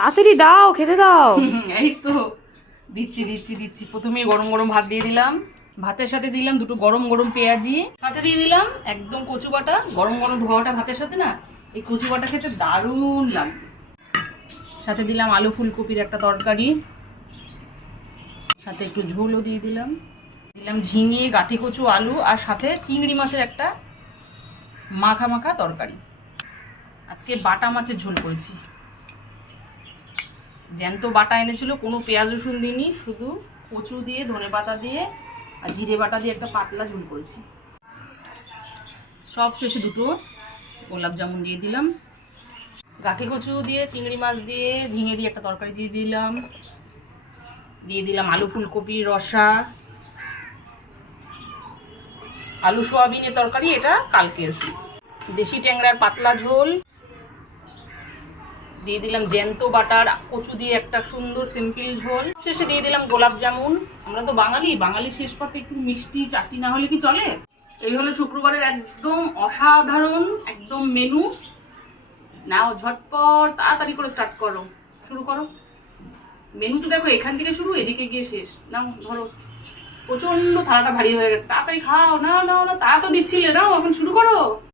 তাড়াতাড়ি দাও, খেতে দাও। এই তো দিচ্ছি দিচ্ছি দিচ্ছি। প্রথমেই গরম গরম ভাত দিয়ে দিলাম, ভাতের সাথে দিলাম দুটো গরম গরম পেঁয়াজি, সাথে দিয়ে দিলাম একদম কচু বাটা। গরম গরম ধোয়াটা ভাতের সাথে না, এই কচু বাটা খেতে দারুণ লাগবে। সাথে দিলাম আলু ফুলকপির একটা তরকারি, সাথে একটু ঝোলও দিয়ে দিলাম, দিলাম ঝিঙে গাঠি কচু আলু, আর সাথে চিংড়ি মাছের একটা মাখা মাখা তরকারি। আজকে বাটা মাছের ঝোল করেছি, জ্যান্ত বাটা এনেছিল, কোনো পেঁয়াজ রসুন দিইনি, শুধু কচু দিয়ে ধনেপাতা দিয়ে আর জিরে বাটা দিয়ে একটা পাতলা ঝোল করেছি। সব শেষে দুটো গোলাপ জামুন দিয়ে দিলাম, গাঠি কচু দিয়ে চিংড়ি মাছ দিয়ে ঝিঙে দিয়ে একটা তরকারি দিয়ে দিলাম, দিয়ে দিলাম আলু ফুলকপির রসা, আলু সোয়াবিনের তরকারি, এটা কালকের। দেশি ট্যাংরার পাতলা ঝোল, দিয়ে দিলাম জ্যান্ত বাটার কচু দিয়ে একটা সুন্দর সিম্পল ঝোল, শেষে দিয়ে দিলাম গোলাপ জামুন। আমরা তো বাঙালি শেষ পাতে একটু মিষ্টি চাটনি না হলে কি চলে। এই হলো শুক্রবারের একদম অসাধারণ একদম মেনু। নাও ঝটপট তাড়াতাড়ি করে স্টার্ট করো, শুরু করো। মেনু তো দেখো এখান থেকে শুরু, এদিকে গিয়ে শেষ। নাও ধরো, প্রচন্ড থালাটা ভারী হয়ে গেছে, তাড়াতাড়ি খাও। না না না, তা তো দিচ্ছিলে, নাও এখন শুরু করো।